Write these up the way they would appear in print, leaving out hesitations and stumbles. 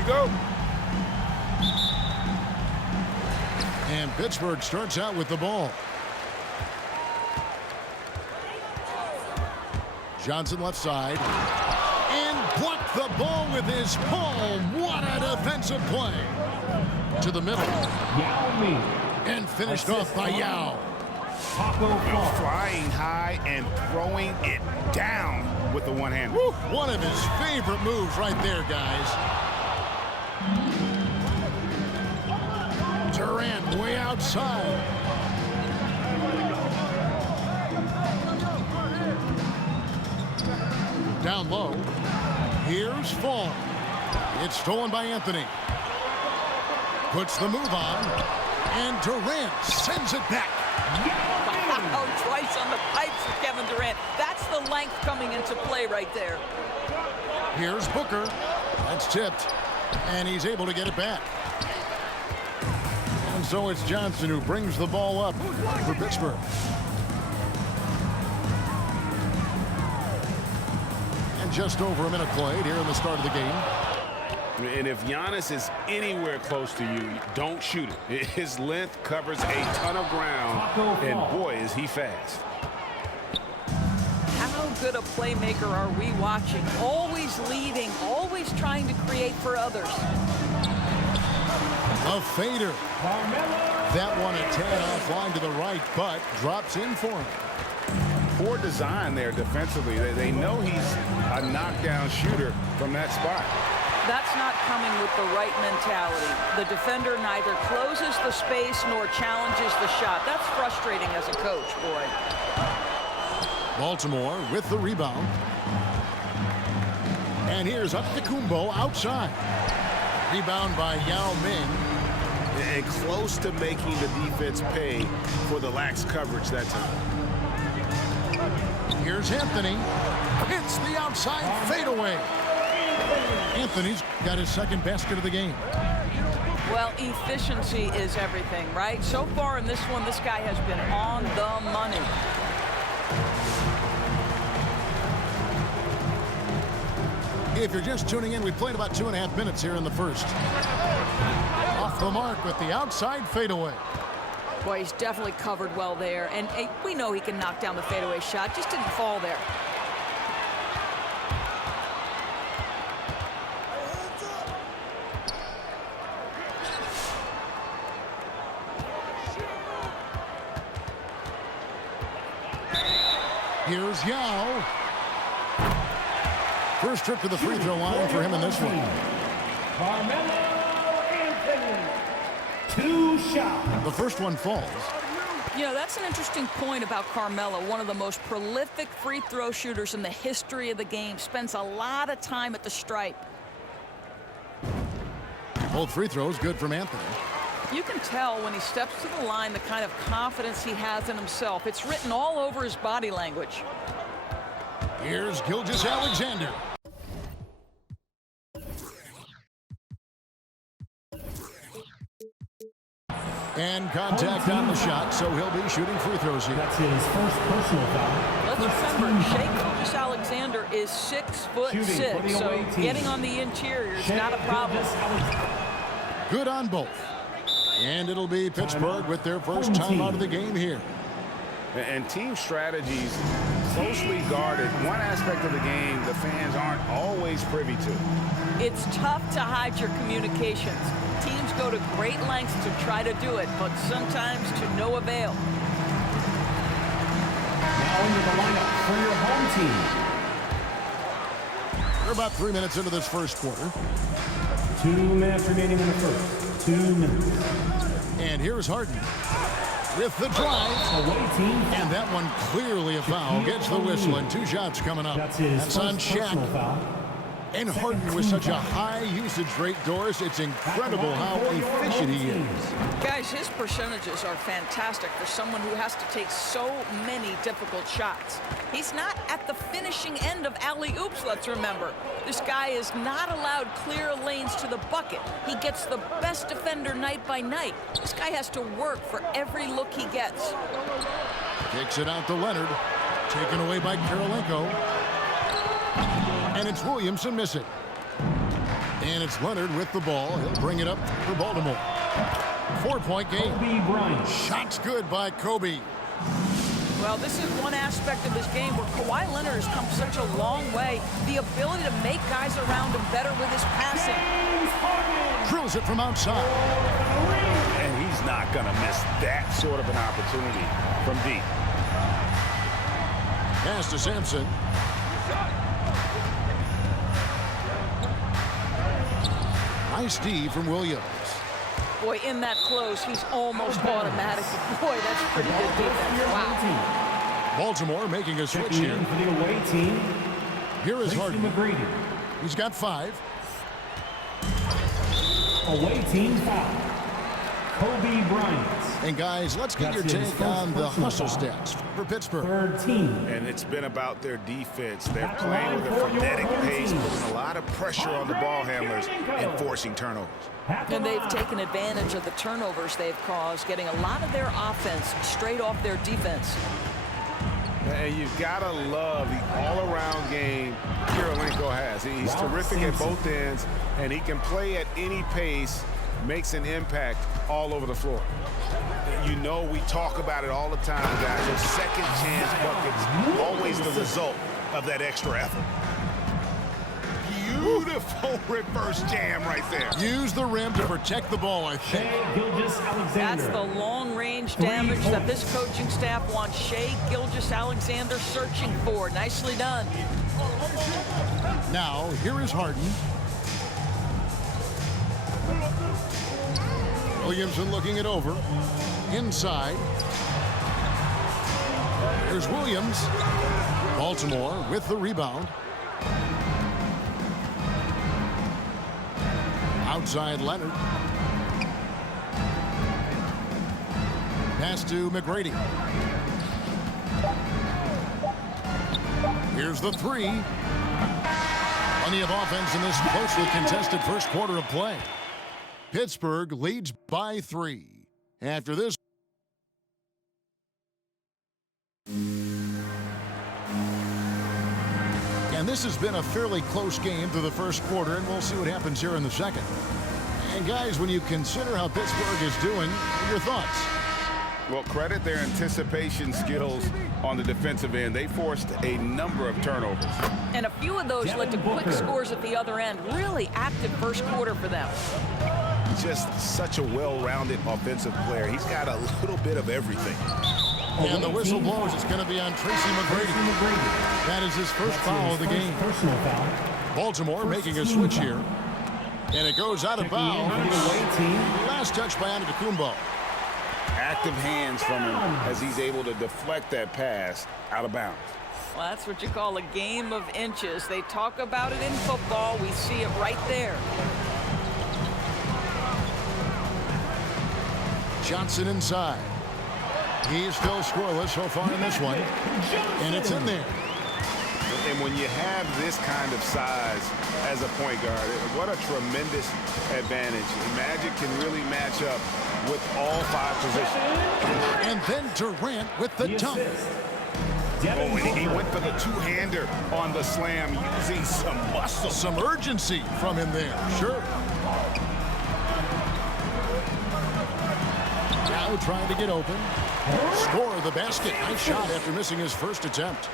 we go. And Pittsburgh starts out with the ball. Johnson left side. And blocked the ball with his palm. What a defensive play. To the middle. And finished off by Yao. Flying high and throwing it down with the one-hand. One of his favorite moves right there, guys. Durant way outside. Down low. Here's Fall. It's stolen by Anthony. Puts the move on. And Durant sends it back. Wow, twice on the pipes for Kevin Durant. That's the length coming into play right there. Here's Booker. That's tipped. And he's able to get it back. And so it's Johnson who brings the ball up for Pittsburgh. And just over a minute played here in the start of the game. And if Giannis is anywhere close to you, don't shoot it. His length covers a ton of ground, and boy, is he fast. How good a playmaker are we watching? Always leading, always trying to create for others. A fader. That one a tad offline to the right, but drops in for him. Poor design there defensively. They know he's a knockdown shooter from that spot. That's not coming with the right mentality. The defender neither closes the space nor challenges the shot. That's frustrating as a coach, boy. Baltimore with the rebound. And here's Antetokounmpo outside. Rebound by Yao Ming. And close to making the defense pay for the lax coverage that time. Here's Anthony. Hits the outside fadeaway. Anthony's got his second basket of the game. Well, efficiency is everything, right? So far in this one, this guy has been on the money. If you're just tuning in, we played about 2.5 minutes here in the first. Off the mark with the outside fadeaway. Boy, he's definitely covered well there. And we know he can knock down the fadeaway shot. Just didn't fall there. Here's Yao. First trip to the free throw line for him in this one. Carmelo Anthony. 2 shots. The first one falls. You know, that's an interesting point about Carmelo, one of the most prolific free throw shooters in the history of the game. Spends a lot of time at the stripe. Both free throws good from Anthony. You can tell when he steps to the line the kind of confidence he has in himself. It's written all over his body language. Here's Gilgeous-Alexander. And contact on the shot, so he'll be shooting free throws here. That's his first personal foul. Let's remember, Shai Gilgeous-Alexander is 6'6", so getting on the interior is not a problem. Good on both. And it'll be Pittsburgh with their first time out of the game here. And team strategies closely guarded. One aspect of the game the fans aren't always privy to. It's tough to hide your communications. Teams go to great lengths to try to do it, but sometimes to no avail. Now into the lineup for your home team. We're about 3 minutes into this first quarter. 2 minutes remaining in the first. 2 minutes. And here's Harden with the drive. Away team. And that one clearly a foul. Gets the whistle and 2 shots coming up. That's his That's on first personal Shaq. foul. And Harden with such a high usage rate, Doris, it's incredible how efficient he is. Guys, his percentages are fantastic for someone who has to take so many difficult shots. He's not at the finishing end of alley-oops, let's remember. This guy is not allowed clear lanes to the bucket. He gets the best defender night by night. This guy has to work for every look he gets. Kicks it out to Leonard. Taken away by Karolinko. And it's Williamson missing. And it's Leonard with the ball. He'll bring it up for Baltimore. 4-point game. Kobe Bryant. Shots good by Kobe. Well, this is one aspect of his game where Kawhi Leonard has come such a long way. The ability to make guys around him better with his passing. Drills it from outside. And he's not going to miss that sort of an opportunity from deep. Pass to Sampson. Nice D from Williams. Boy, in that close, he's almost automatic. Boy, that's pretty good defense. Wow. Baltimore making a switch Checking here. in for the away team. Here is Tracy Harden. McGrady. He's got 5. Away team foul. Kobe Bryant. And guys, let's get your That's his take first on the personal hustle foul. stats for Pittsburgh. Third team. And it's been about their defense. They're At the playing line with a for your frenetic home pace, team. putting a lot of pressure on the ball handlers and forcing turnovers. And they've taken advantage of the turnovers they've caused, getting a lot of their offense straight off their defense. And you've got to love the all-around game Kirilenko has. He's terrific at both ends, and he can play at any pace, makes an impact all over the floor. You know, we talk about it all the time, guys. Those second chance buckets, always the result of that extra effort. Beautiful reverse jam right there. Use the rim to protect the ball, I think. That's the long-range damage that this coaching staff wants Shai Gilgeous-Alexander searching for. Nicely done. Now, here is Harden. Williamson looking it over. Inside. Here's Williams. Baltimore with the rebound. Outside Leonard. Pass to McGrady. Here's the 3. Plenty of offense in this closely contested first quarter of play. Pittsburgh leads by 3. After this. And this has been a fairly close game through the first quarter, and we'll see what happens here in the second. And guys, when you consider how Pittsburgh is doing, your thoughts? Well, credit their anticipation skills on the defensive end. They forced a number of turnovers. And a few of those led to quick scores at the other end. Really active first quarter for them. Just such a well-rounded offensive player. He's got a little bit of everything. And the whistle blows. It's going to be on Tracy McGrady. That is his first foul of the game. Personal foul. Baltimore making a switch here. And it goes out of bounds. Last touch by Antetokounmpo. Active hands from him as he's able to deflect that pass out of bounds. Well, that's what you call a game of inches. They talk about it in football. We see it right there. Johnson inside. He's still scoreless so far in this one. And it's in there. And when you have this kind of size as a point guard, what a tremendous advantage. Magic can really match up with all 5 positions. And then Durant with the dunk. Oh, and he went for the two-hander on the slam using some muscle. Some urgency from him there. Sure. Now trying to get open. Score the basket. Nice shot after missing his first attempt.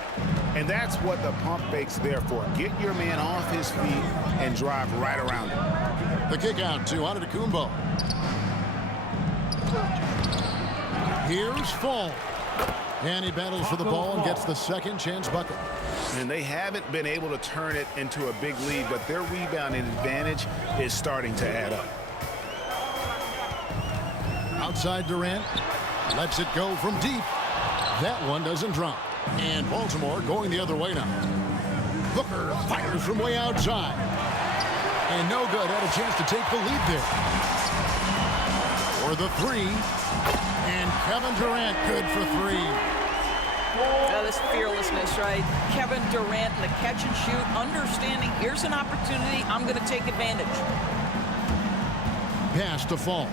And that's what the pump fake's there for. Get your man off his feet and drive right around him. The kick out to Antetokounmpo. Here's Fall. And he battles for the ball and gets the second chance bucket. And they haven't been able to turn it into a big lead, but their rebounding advantage is starting to add up. Outside Durant. Lets it go from deep. That one doesn't drop. And Baltimore going the other way now. Booker fires from way outside. And no good. Had a chance to take the lead there. For the 3. And Kevin Durant good for 3. Oh, this fearlessness, right? Kevin Durant in the catch and shoot, understanding here's an opportunity, I'm going to take advantage. Pass to Fall.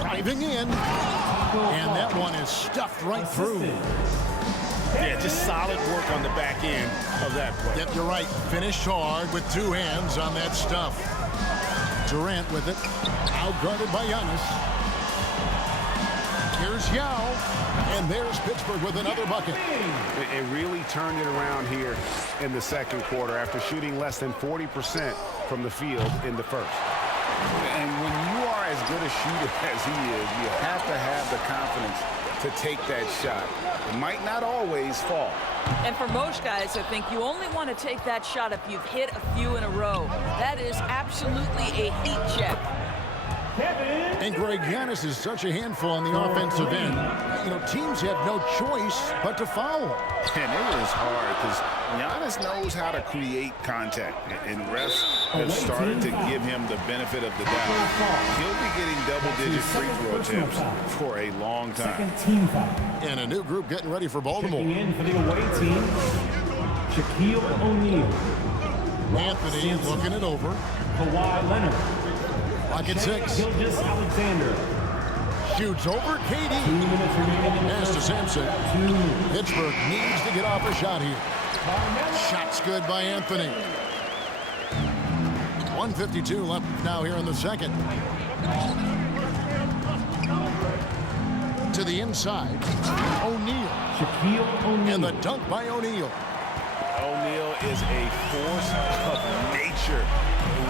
Driving in. And that one is stuffed right through. Yeah, just solid work on the back end of that play. Yep, you're right. Finished hard with 2 hands on that stuff. Durant with it. Outguarded by Giannis. Here's Yao. And there's Pittsburgh with another bucket. It really turned it around here in the second quarter after shooting less than 40% from the field in the first. And when you are as good a shooter as he is, you have to have the confidence to take that shot. It might not always fall. And for most guys, I think you only want to take that shot if you've hit a few in a row. That is absolutely a heat check. And Greg, Giannis is such a handful on the offensive end. You know, teams have no choice but to foul him. And it is hard because Giannis knows how to create contact. And refs have started to give him the benefit of the doubt. He'll be getting double-digit free throw attempts for a long time. And a new group getting ready for Baltimore. Checking in for the away team, Shaquille O'Neal. Anthony looking it over. Kawhi Leonard. Pocket 6. Gilgeous Alexander. Shoots over 2 KD. minutes remaining in the Pass to first. Sampson. 2. Pittsburgh needs to get off a shot here. Shot's good by Anthony. 1:52 left now here in the second. To the inside. O'Neal. Shaquille O'Neal. And the dunk by O'Neal. O'Neal is a force of nature.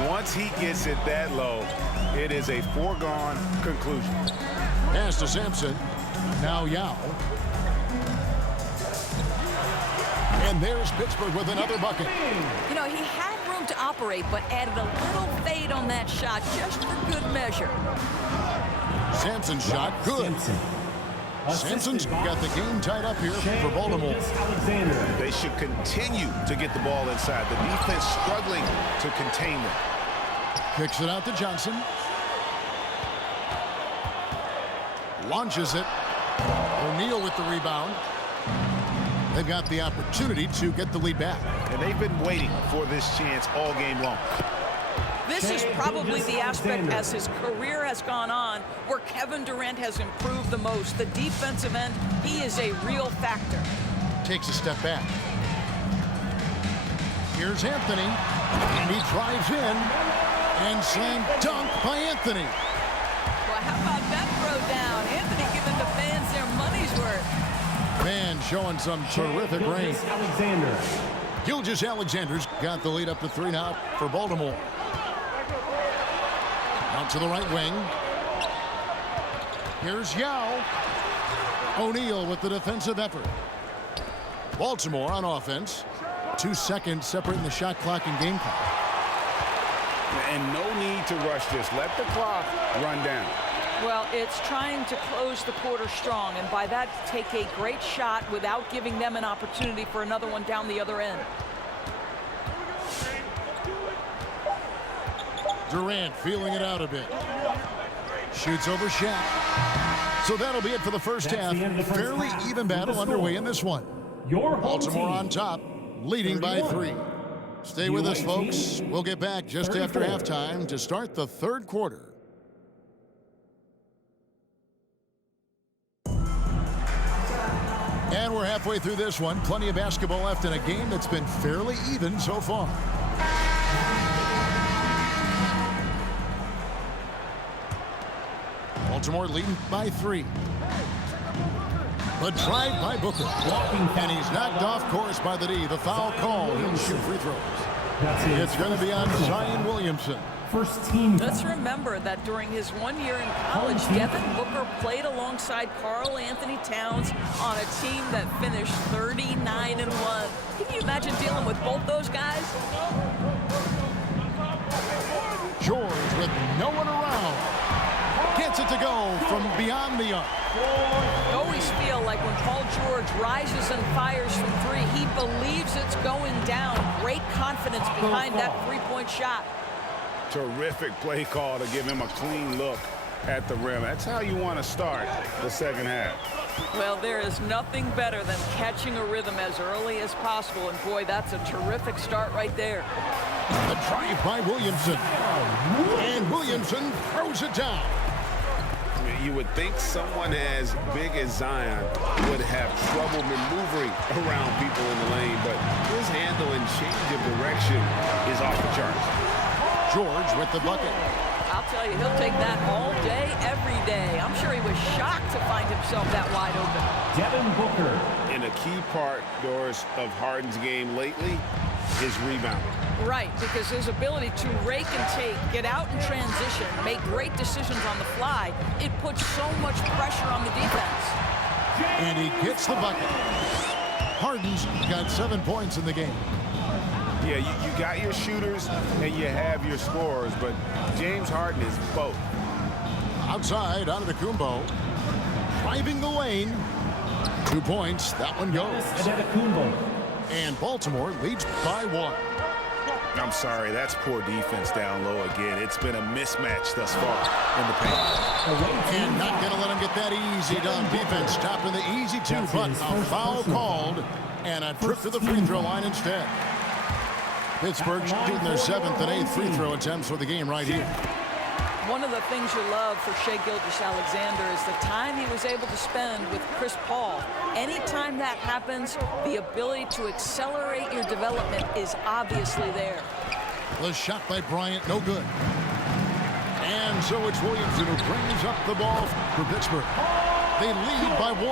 Once he gets it that low, it is a foregone conclusion. Pass to Sampson. Now Yao. And there's Pittsburgh with another bucket. You know, he had room to operate, but added a little fade on that shot just for good measure. Sampson's shot, good. Sampson's got the game tied up here for Baltimore. Alexander. They should continue to get the ball inside. The defense struggling to contain them. Kicks it out to Johnson. Launches it. O'Neal with the rebound. They've got the opportunity to get the lead back. And they've been waiting for this chance all game long. This is probably the aspect as his career has gone on where Kevin Durant has improved the most. The defensive end, he is a real factor. Takes a step back. Here's Anthony. And he drives in. And slam dunk by Anthony. Well, how about that throw down? Anthony giving the fans their money's worth. Man showing some terrific range. Alexander. Gilgeous Alexander's got the lead up to 3 now for Baltimore. Out to the right wing. Here's Yao. O'Neal with the defensive effort. Baltimore on offense. 2 seconds separating the shot clock and game clock. And no need to rush this. Let the clock run down. Well, it's trying to close the quarter strong, and by that, take a great shot without giving them an opportunity for another one down the other end. Durant feeling it out a bit. Shoots over Shaq. So that'll be it for the first half. Fairly even battle underway in this one. Baltimore on top, leading by 3. Stay with us, folks. We'll get back just after halftime to start the third quarter. And we're halfway through this one. Plenty of basketball left in a game that's been fairly even so far. Baltimore leading by 3. The drive by Booker. And he's knocked off course by the D. The foul call. He'll shoot free throws. It's going to be on Zion Williamson. First team. Let's remember that during his 1 year in college, Devin Booker played alongside Karl Anthony Towns on a team that finished 39-1. Can you imagine dealing with both those guys? George with no one around. Gets it to go from beyond the arc. I always feel like when Paul George rises and fires from 3, he believes it's going down. Great confidence behind that three-point shot. Terrific play call to give him a clean look at the rim. That's how you want to start the second half. Well, there is nothing better than catching a rhythm as early as possible. And boy, that's a terrific start right there. The drive by Williamson. And Williamson throws it down. You would think someone as big as Zion would have trouble maneuvering around people in the lane, but his handle and change of direction is off the charts. George with the bucket. I'll tell you, he'll take that all day, every day. I'm sure he was shocked to find himself that wide open. Devin Booker. And a key part, Doris, of Harden's game lately is rebounding. Right, because his ability to rake and take, get out in transition, make great decisions on the fly, it puts so much pressure on the defense. And he gets the bucket. Harden's got 7 points in the game. Yeah, you got your shooters and you have your scorers, but James Harden is both. Outside, Antetokounmpo. Driving the lane. 2 points. That one goes. And Baltimore leads by 1. I'm sorry, that's poor defense down low again. It's been a mismatch thus far in the paint. And not going to let him get that easy done. Defense stopping the easy 2, but a foul called and a trip to the free throw line instead. Pittsburgh shooting their 7th and 8th free throw attempts for the game right here. One of the things you love for Shai Gilgeous-Alexander is the time he was able to spend with Chris Paul. Anytime that happens, the ability to accelerate your development is obviously there. The shot by Bryant, no good. And so it's Williamson who brings up the ball for Pittsburgh. They lead by 1.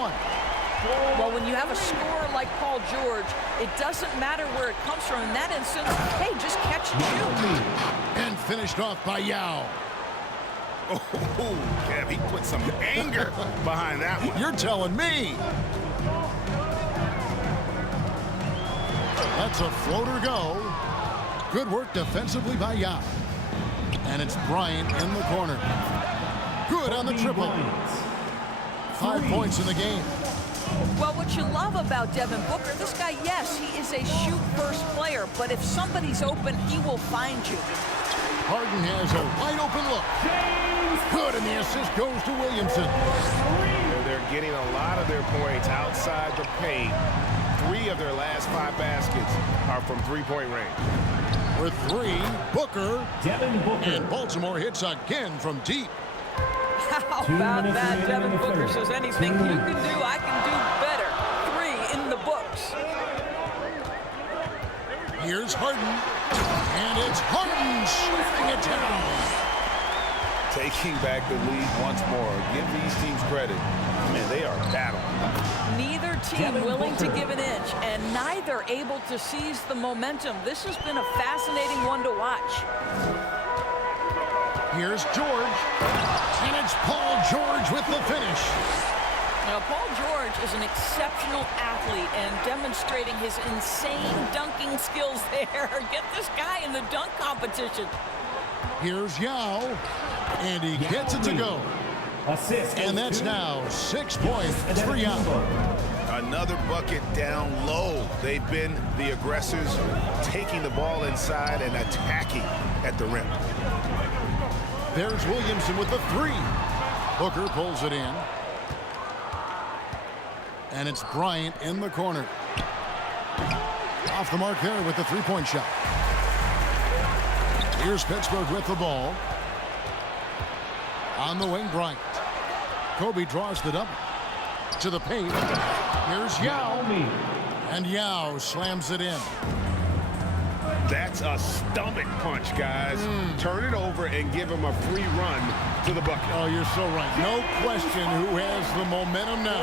Well, when you have a scorer like Paul George, it doesn't matter where it comes from. In that instance, hey, just catch and shoot. And finished off by Yao. Oh, Kev, he put some anger behind that one. You're telling me. That's a floater go. Good work defensively by Yao. And it's Bryant in the corner. Good on the triple. 5 points in the game. Well, what you love about Devin Booker, this guy, yes, he is a shoot-first player, but if somebody's open, he will find you. Harden has a wide open look. Good, and the assist goes to Williamson. They're getting a lot of their points outside the paint. 3 of their last 5 baskets are from three-point range. With 3, Booker. Devin Booker. And Baltimore hits again from deep. How about that? Devin Booker says anything you can do, I can do better. 3 in the books. Here's Harden. And it's Harden shooting it down. Taking back the lead once more. Give these teams credit. Man, they are battling. Neither team willing to give an inch, and neither able to seize the momentum. This has been a fascinating one to watch. Here's George. And it's Paul George with the finish. Now, Paul George is an exceptional athlete and demonstrating his insane dunking skills there. Get this guy in the dunk competition. Here's Yao. And he gets it to go. And that's now 6 points for Yao. Another bucket down low. They've been the aggressors, taking the ball inside and attacking at the rim. There's Williamson with the 3. Booker pulls it in. And it's Bryant in the corner. Off the mark there with the 3-point shot. Here's Pittsburgh with the ball. On the wing, Bryant. Kobe draws the double. To the paint. Here's Yao. And Yao slams it in. That's a stomach punch, guys. Turn it over and give him a free run to the bucket. Oh, you're so right. No question who has the momentum now.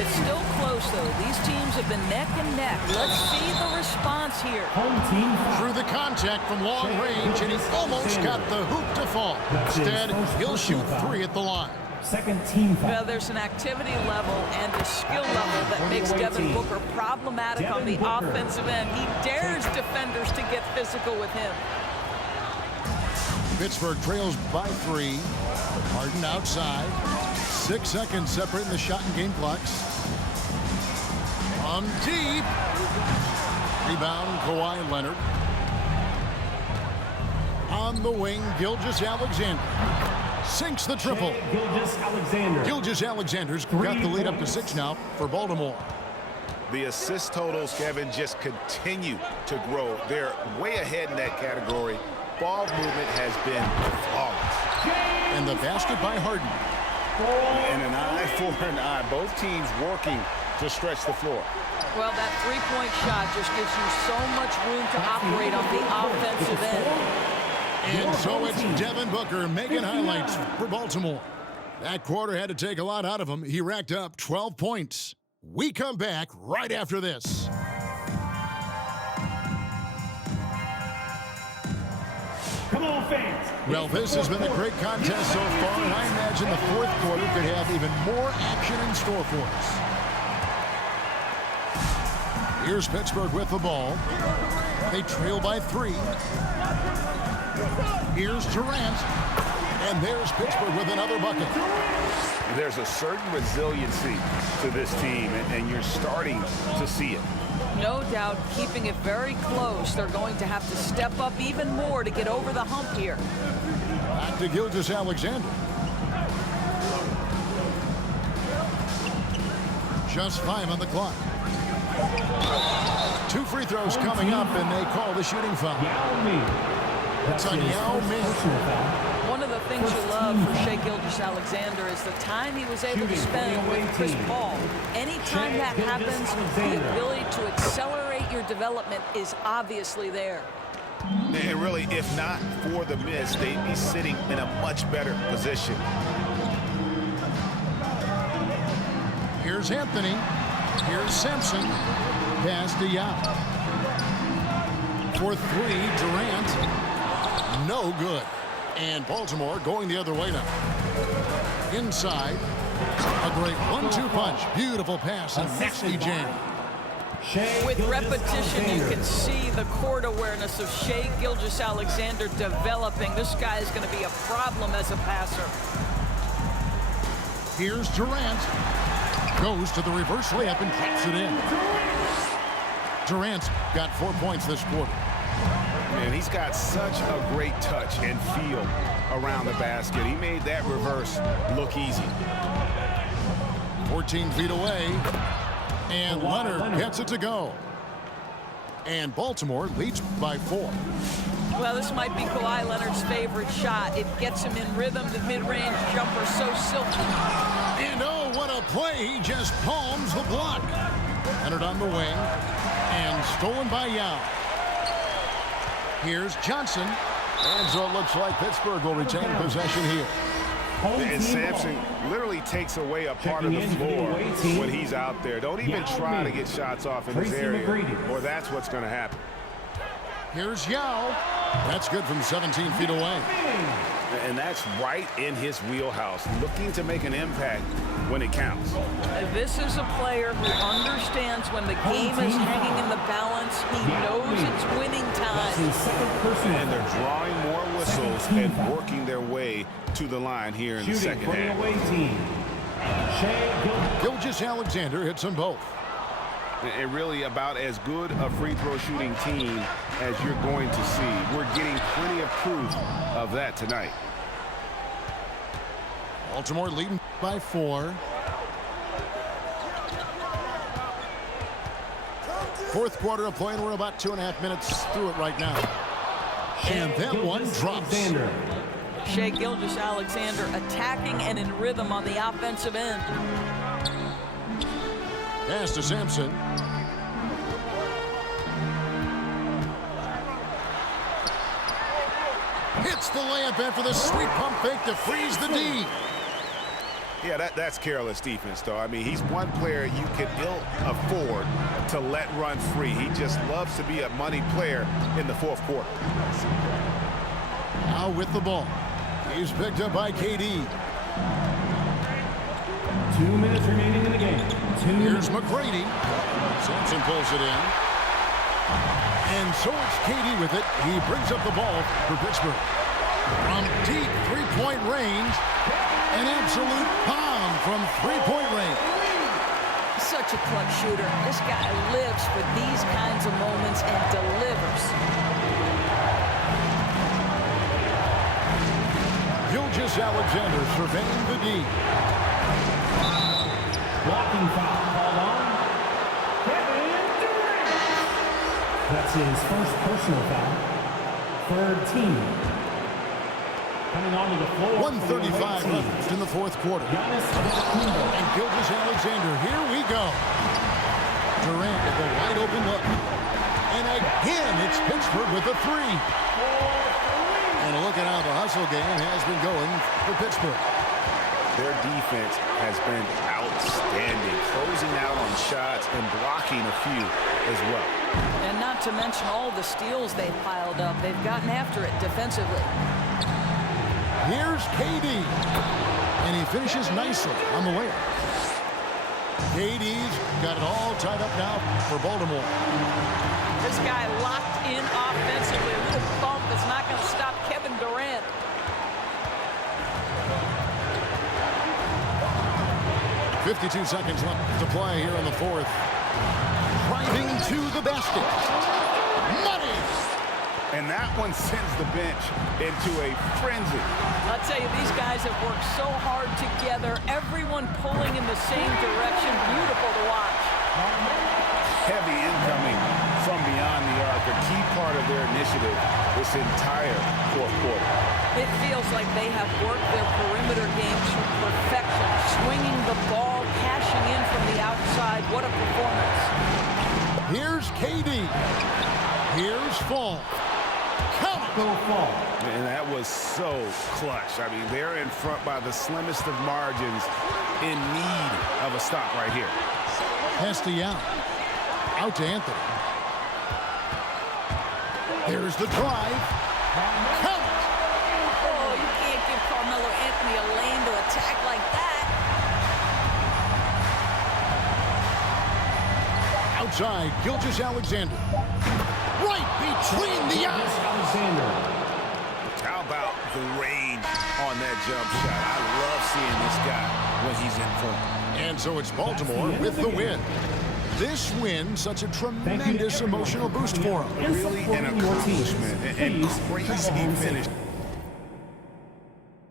It's still close, though. These teams have been neck and neck. Let's see the response here. Home team. Through the contact from long range, and he almost got the hoop to fall. Instead, he'll shoot 3 at the line. Second team foul. Well, there's an activity level and a skill level that makes Devin Booker problematic on the offensive end. He dares defenders to get physical with him. Pittsburgh trails by 3. Harden outside. 6 seconds separating the shot and game clocks. From deep. Rebound, Kawhi Leonard. On the wing, Gilgeous-Alexander. Sinks the triple. Gilgeous-Alexander. Gilgeous-Alexander's got the lead up to 6 now for Baltimore. The assist totals, Kevin, just continue to grow. They're way ahead in that category. Ball movement has been flawless. And the basket by Harden. And an eye for an eye. Both teams working to stretch the floor. Well, that three-point shot just gives you so much room to operate on the offensive end. And so it's Devin Booker making highlights for Baltimore. That quarter had to take a lot out of him. He racked up 12 points. We come back right after this. Come on, fans. Well, this has been a great contest so far, and I imagine the fourth quarter could have even more action in store for us. Here's Pittsburgh with the ball. They trail by 3. Here's Durant. And there's Pittsburgh with another bucket. There's a certain resiliency to this team, and you're starting to see it. No doubt, keeping it very close. They're going to have to step up even more to get over the hump here. Back to Gilgeous-Alexander. Just 5 on the clock. 2 free throws coming up, and they call the shooting foul. It's on Yao Ming. One of the things you love for Shai Gilgeous-Alexander is the time he was able to spend with Chris Paul. Anytime that happens, the ability to accelerate your development is obviously there. And really, if not for the miss, they'd be sitting in a much better position. Here's Anthony. Here's Sampson. Pass to Yao. For 3, Durant. No good. And Baltimore going the other way now. Inside. A great 1-2 punch. Beautiful pass and nasty jam. With repetition, you can see the court awareness of Shai Gilgeous-Alexander developing. This guy is going to be a problem as a passer. Here's Durant. Goes to the reverse layup and drops it in. Durant's got 4 points this quarter. Man, he's got such a great touch and feel around the basket. He made that reverse look easy. 14 feet away. And Leonard gets it to go. And Baltimore leads by 4. Well, this might be Kawhi Leonard's favorite shot. It gets him in rhythm. The mid-range jumper so silky. And oh, what a play. He just palms the block. Leonard on the wing. And stolen by Yao. Here's Johnson. And so it looks like Pittsburgh will retain possession here. And Sampson literally takes away a part of the floor when he's out there. Don't even try to get shots off in this area, or that's what's going to happen. Here's Yao. That's good from 17 feet away. And that's right in his wheelhouse, looking to make an impact when it counts. This is a player who understands when the game is hanging in the balance. He knows it's winning time. And they're drawing more whistles and working their way to the line here in the second half. Gilgeous-Alexander hits them both. And really about as good a free throw shooting team as you're going to see. We're getting plenty of proof of that tonight. Baltimore leading by 4. Fourth quarter of play, and we're about 2.5 minutes through it right now. And that one drops. Shai Gilgeous-Alexander attacking and in rhythm on the offensive end. Pass to Sampson. Hits the layup after the sweet pump fake to freeze the D. Yeah, that's careless defense, though. I mean, he's one player you can ill afford to let run free. He just loves to be a money player in the fourth quarter. Now with the ball. He's picked up by KD. 2 minutes remaining in the game. Here's McGrady. Sampson pulls it in. And so it's KD with it. He brings up the ball for Pittsburgh. From deep three-point range, an absolute bomb from three-point range. Such a clutch shooter. This guy lives for these kinds of moments and delivers. Gilgeous-Alexander surveying the D. Blocking foul called on Kevin Durant. That's his first personal foul. Third team. Coming onto the floor. 1:35 left in the fourth quarter. And Gilgeous-Alexander, here we go. Durant with a wide open look. And again, it's Pittsburgh with a three. And a look at how the hustle game has been going for Pittsburgh. Their defense has been outstanding, closing out on shots and blocking a few as well. And not to mention all the steals they've piled up. They've gotten after it defensively. Here's KD. And he finishes nicely on the way. KD's got it all tied up now for Baltimore. This guy locked in offensively. A little bump is not going to stop Kevin Durant. .52 seconds left to play here in the fourth. Driving to the basket. Money! And that one sends the bench into a frenzy. I'll tell you, these guys have worked so hard together. Everyone pulling in the same direction. Beautiful to watch. Heavy incoming from beyond the arc, a key part of their initiative this entire fourth quarter. It feels like they have worked their perimeter game to perfection. Swinging the ball, cashing in from the outside. What a performance. Here's KD. Here's Fall. Count it. Fall. And that was so clutch. I mean, they're in front by the slimmest of margins, in need of a stop right here. Pass to Young. Out to Anthony. There's the drive. Count it. Oh, you can't give Carmelo Anthony a lane to attack like that. Outside, Gilgeous-Alexander. Right between the eyes. Alexander. How about the range on that jump shot? I love seeing this guy when he's in form. And so it's Baltimore with the win. This win, such a tremendous emotional boost for them. Really an accomplishment and crazy finish.